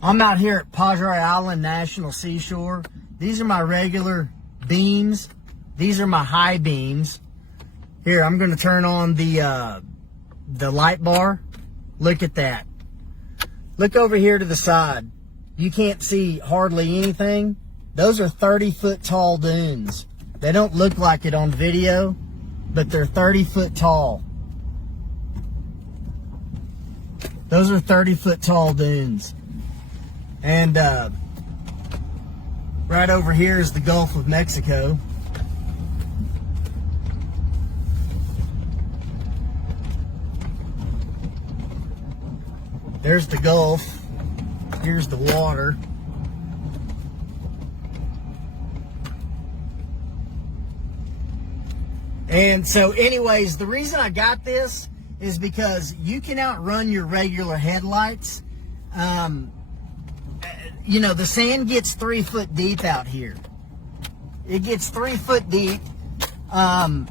I'm out here at Padre Island National Seashore. These are my regular beams. These are my high beams. Here, I'm going to turn on the light bar. Look at that. Look over here to the side. You can't see hardly anything. Those are 30-foot tall dunes. They don't look like it on video, but they're 30-foot tall. Those are 30-foot tall dunes. And right over here is the Gulf of Mexico. There's the Gulf. Here's the water. And so anyways, the reason I got this is because you can outrun your regular headlights. You know, the sand gets 3 foot deep out here. It gets 3 foot deep. And,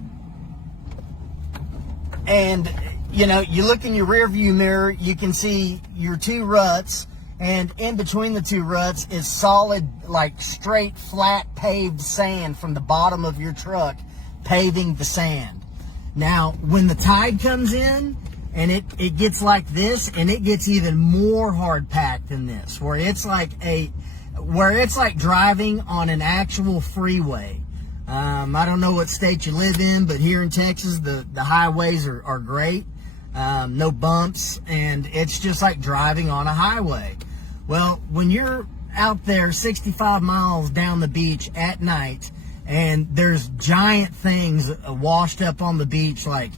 you know, you look in your rear view mirror, you can see your 2 ruts. And in between the 2 ruts is solid, like straight, flat, paved sand from the bottom of your truck, paving the sand. Now, when the tide comes in, and it gets like this, and it gets even more hard packed than this, where it's like driving on an actual freeway. I don't know what state you live in, but here in Texas, the highways are great. No bumps, and it's just like driving on a highway. Well, when you're out there 65 miles down the beach at night, and there's giant things washed up on the beach, like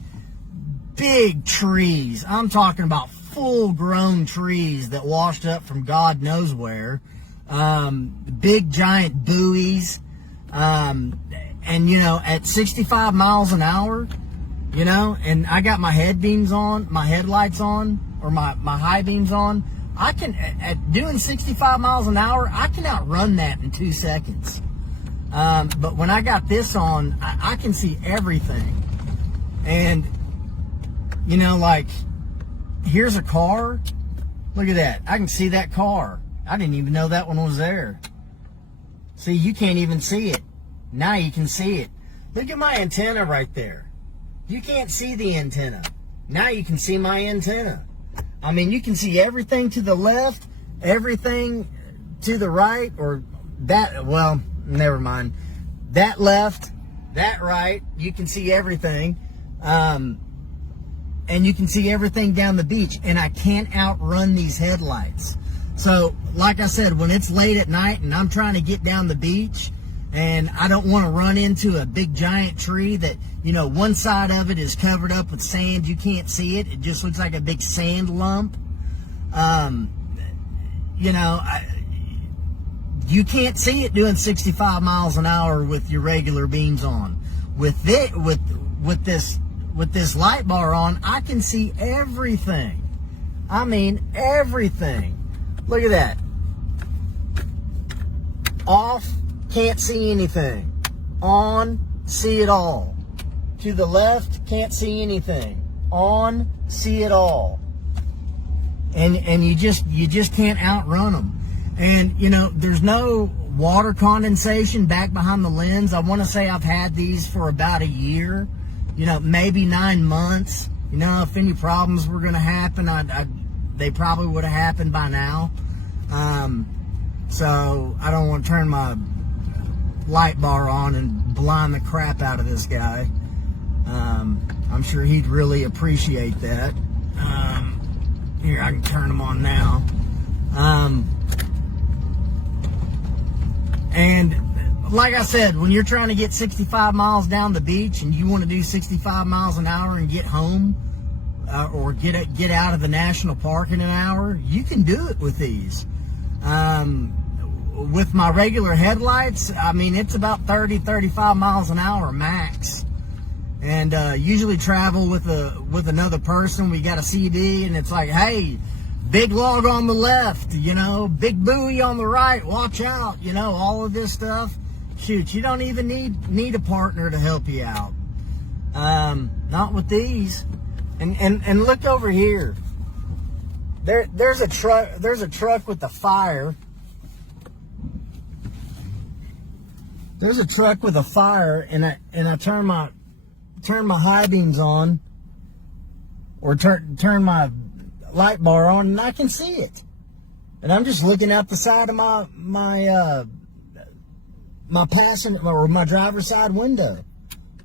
big trees. I'm talking about full-grown trees that washed up from God knows where. Big giant buoys. And, you know, at 65 miles an hour, you know, and I got my headlights on, or my high beams on, I can, at doing 65 miles an hour, I can outrun that in 2 seconds. But when I got this on, I can see everything. And, you know, like, here's a car. Look at that. I can see that car. I didn't even know that one was there. See, you can't even see it. Now you can see it. Look at my antenna right there. You can't see the antenna. Now you can see my antenna. I mean, you can see everything to the left, everything to the right, or that, well, never mind. That left, that right, you can see everything. And you can see everything down the beach, and I can't outrun these headlights. So, like I said, when it's late at night and I'm trying to get down the beach, and I don't want to run into a big giant tree that, you know, one side of it is covered up with sand, you can't see it, it just looks like a big sand lump. You know, you can't see it doing 65 miles an hour with your regular beams on. With this light bar on, I can see everything. I mean, everything. Look at that. Off, can't see anything. On, see it all. To the left, can't see anything. On, see it all. And you just can't outrun them. And, you know, there's no water condensation back behind the lens. I want to say I've had these for about a year. You know, maybe 9 months. You know, if any problems were going to happen, they probably would have happened by now. So I don't want to turn my light bar on and blind the crap out of this guy. I'm sure he'd really appreciate that. Here, I can turn them on now. And like I said, when you're trying to get 65 miles down the beach and you want to do 65 miles an hour and get home, or get out of the national park in an hour, you can do it with these. With my regular headlights, I mean, it's about 30-35 miles an hour max. And usually travel with another person. We got a CD, and it's like, hey, big log on the left, you know, big buoy on the right, watch out, you know, all of this stuff. Shoot, you don't even need a partner to help you out. Not with these. And look over here. There's a truck with a fire. There's a truck with a fire, and I turn my high beams on, or turn my light bar on, and I can see it. And I'm just looking out the side of my passenger or my driver's side window.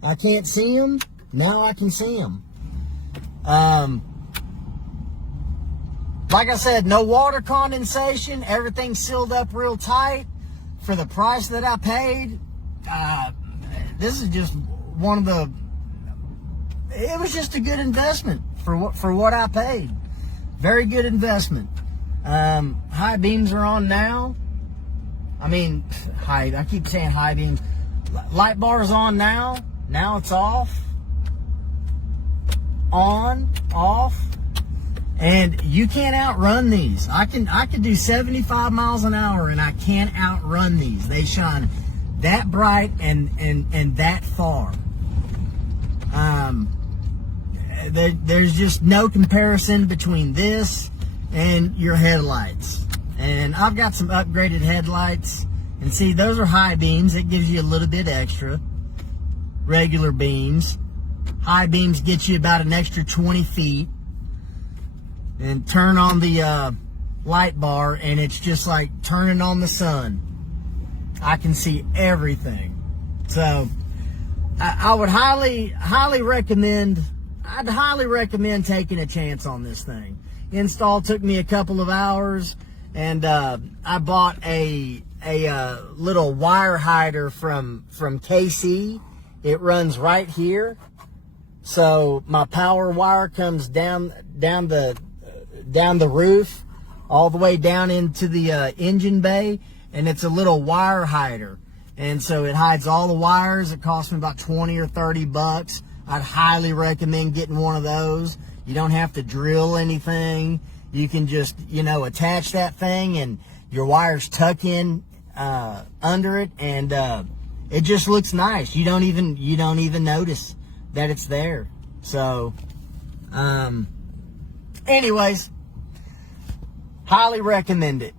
I can't see them. Now I can see them. Like I said, no water condensation. Everything's sealed up real tight. For the price that I paid, this is just one of the. It was just a good investment for what I paid. Very good investment. High beams are on now. I mean, I keep saying high beams. Light bar is on now. Now it's off. On, off. And you can't outrun these. I could do 75 miles an hour and I can't outrun these. They shine that bright and that far. There's just no comparison between this and your headlights. And I've got some upgraded headlights. And see, those are high beams. It gives you a little bit extra. Regular beams. High beams get you about an extra 20 feet. And turn on the light bar, and it's just like turning on the sun. I can see everything. So I would highly recommend. I'd highly recommend taking a chance on this thing. Install took me a couple of hours, and I bought a little wire hider from KC. It runs right here, so my power wire comes down the roof, all the way down into the engine bay, and it's a little wire hider, and so it hides all the wires. It cost me about 20 or 30 bucks. I'd highly recommend getting one of those. You don't have to drill anything. You can just, attach that thing, and your wires tuck in under it, and it just looks nice. You don't even notice that it's there. So, anyways, highly recommend it.